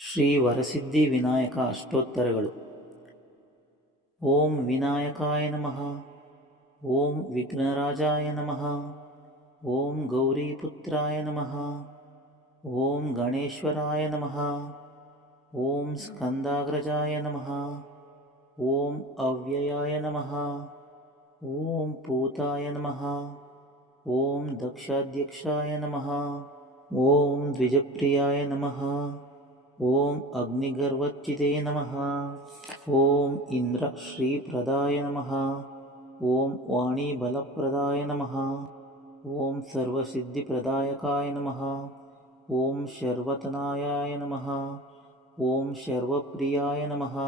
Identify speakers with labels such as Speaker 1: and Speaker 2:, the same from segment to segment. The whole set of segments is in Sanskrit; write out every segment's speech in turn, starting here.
Speaker 1: ಶ್ರೀ ವರಸಿದ್ಧಿ ವಿನಾಯಕ ಅಷ್ಟೋತ್ತರಗಳು ಓಂ ವಿನಾಯಕಾಯ ನಮಃ ಓಂ ವಿಘ್ನರಾಜಾಯ ನಮಃ ಓಂ ಗೌರೀಪುತ್ರಾಯ ನಮಃ ಓಂ ಗಣೇಶ್ವರಾಯ ನಮಃ ಓಂ ಸ್ಕಂದಾಗ್ರಜಾಯ ನಮಃ ಓಂ ಅವ್ಯಯಾಯ ನಮಃ ಓಂ ಪೂತಾಯ ನಮಃ ಓಂ ದಕ್ಷಾಧ್ಯಕ್ಷಾಯ ನಮಃ ಓಂ ದ್ವಿಜಪ್ರಿಯಾಯ ನಮಃ ॐ अग्निगर्वच्चिते नमः। ॐ इन्द्रश्रीप्रदाय नमः। ॐ वाणीबलप्रदाय नमः। ॐ सर्वसिद्धिप्रदायकाय नमः। ॐ शर्वतनायाय नमः। ॐ शर्वप्रियाय नमः।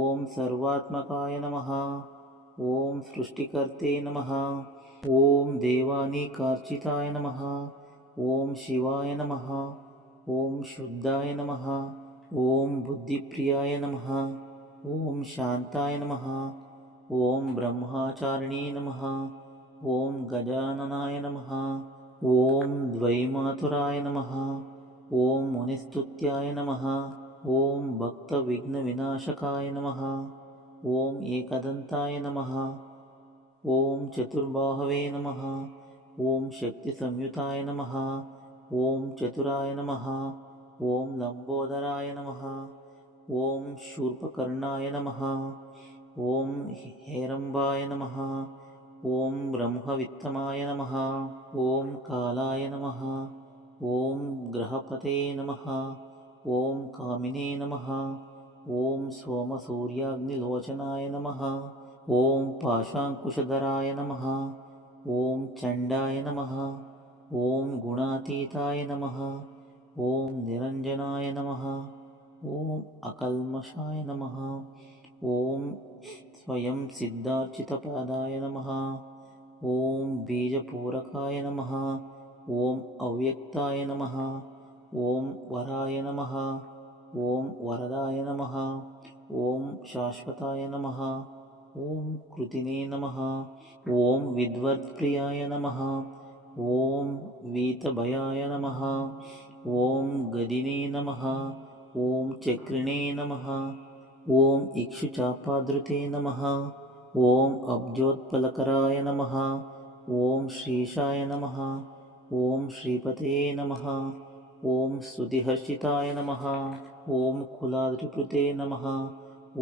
Speaker 1: ॐ सर्वात्मकाय नमः। ॐ सृष्टिकर्ते नमः। ॐ देवानीकार्चिताय नमः। ॐ शिवाय नमः। ॐ शुद्धाय नमः ॐ बुद्धिप्रियाय नमः ॐ शान्ताय नमः ॐ ब्रह्माचारिणे नमः ॐ गजाननाय नमः ॐ द्वैमातुराय नमः ॐ मुनिस्तुत्याय नमः ॐ भक्तविघ्नविनाशकाय नमः ॐ एकदन्ताय नमः ॐ चतुर्बाहवे नमः ॐ शक्तिसंयुताय नमः ॐ चतुराय नमः ॐ लम्बोदराय नमः ॐ शूर्पकर्णाय नमः ॐ हेरम्बाय नमः ॐ ब्रह्मवित्तमाय नमः ॐ कालाय नमः ॐ ग्रहपते नमः ॐ कामिने नमः ॐ सोमसूर्याग्निलोचनाय नमः ॐ पाशाङ्कुशधराय नमः ॐ चण्डाय नमः ॐ गुणातीताय नमः ॐ निरञ्जनाय नमः ॐ अकल्मषाय नमः ॐ स्वयं सिद्धार्चितपादाय नमः ॐ बीजपूरकाय नमः ॐ अव्यक्ताय नमः ॐ वराय नमः ॐ वरदाय नमः ॐ शाश्वताय नमः ॐ कृतिने नमः ॐ विद्वत्प्रियाय नमः ॐ वीतभयाय नमः ॐ गदिने नमः ॐ चक्रिणे नमः ॐ इक्षुचापादृते नमः ॐ अब्जोत्पलकराय नमः ॐ श्रीशाय नमः ॐ श्रीपतये नमः ॐ स्तुतिहर्षिताय नमः ॐ कुलाद्रिपुते नमः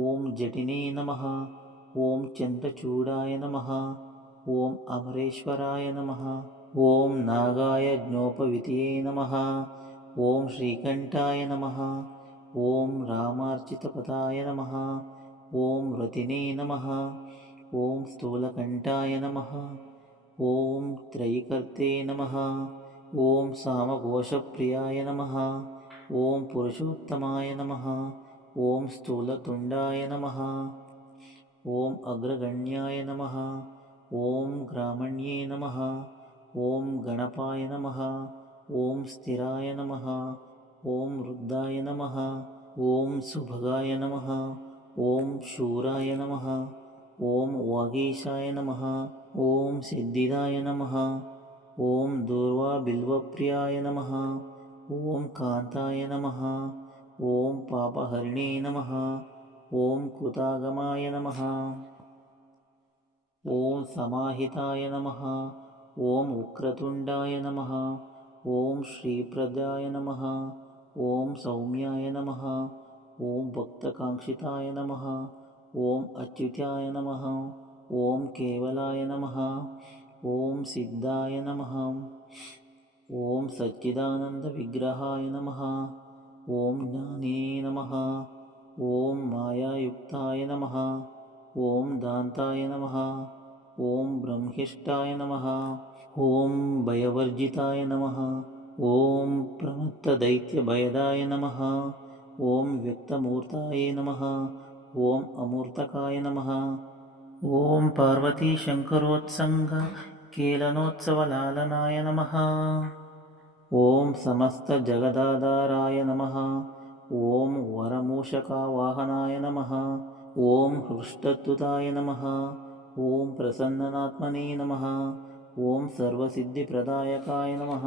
Speaker 1: ॐ जटिने नमः ॐ चन्द्रचूडाय नमः ॐ अमरेश्वराय नमः ॐ नागाय ज्ञोपवितये नमः ॐ श्रीकण्ठाय नमः ॐ रामार्चितपदाय नमः ॐ रतिने नमः ॐ स्थूलकण्ठाय नमः ॐ त्रयीकर्ते नमः ॐ सामघोषप्रियाय नमः ॐ पुरुषोत्तमाय नमः ॐ स्थूलतुण्डाय नमः ॐ अग्रगण्याय नमः ॐ ग्रामण्ये नमः ॐ गणपाय नमः ॐ स्थिराय नमः ॐ वृद्धाय नमः ॐ सुभगाय नमः ॐ शूराय नमः ॐ वागीशाय नमः ॐ सिद्धिदाय नमः ॐ दूर्वाबिल्वप्रियाय नमः ॐ कान्ताय नमः ॐ पापहरिणे नमः ॐ कृतागमाय नमः ॐ समाहिताय नमः ॐ उक्रतुण्डाय नमः ॐ श्रीप्रदाय नमः ॐ सौम्याय नमः ॐ भक्तकाङ्क्षिताय नमः ॐ अच्युताय नमः ॐ केवलाय नमः ॐ सिद्धाय नमः ॐ सच्चिदानन्दविग्रहाय नमः ॐ ज्ञानिने नमः ॐ मायायुक्ताय नमः ॐ दान्ताय नमः ॐ ब्रह्मिष्ठाय नमः। ॐ भयवर्जिताय नमः। ॐ प्रमत्तदैत्यभयदाय नमः। ॐ व्यक्तमूर्ताय नमः। ॐ अमूर्तकाय नमः। ॐ पार्वतीशङ्करोत्सङ्गकेलनोत्सवलालनाय नमः। ॐ समस्तजगदाधाराय नमः। ॐ वरमूषकावाहनाय नमः। ॐ हृष्टत्वताय नमः ॐ प्रसन्ननात्मने नमः। ॐ सर्वसिद्धिप्रदायकाय नमः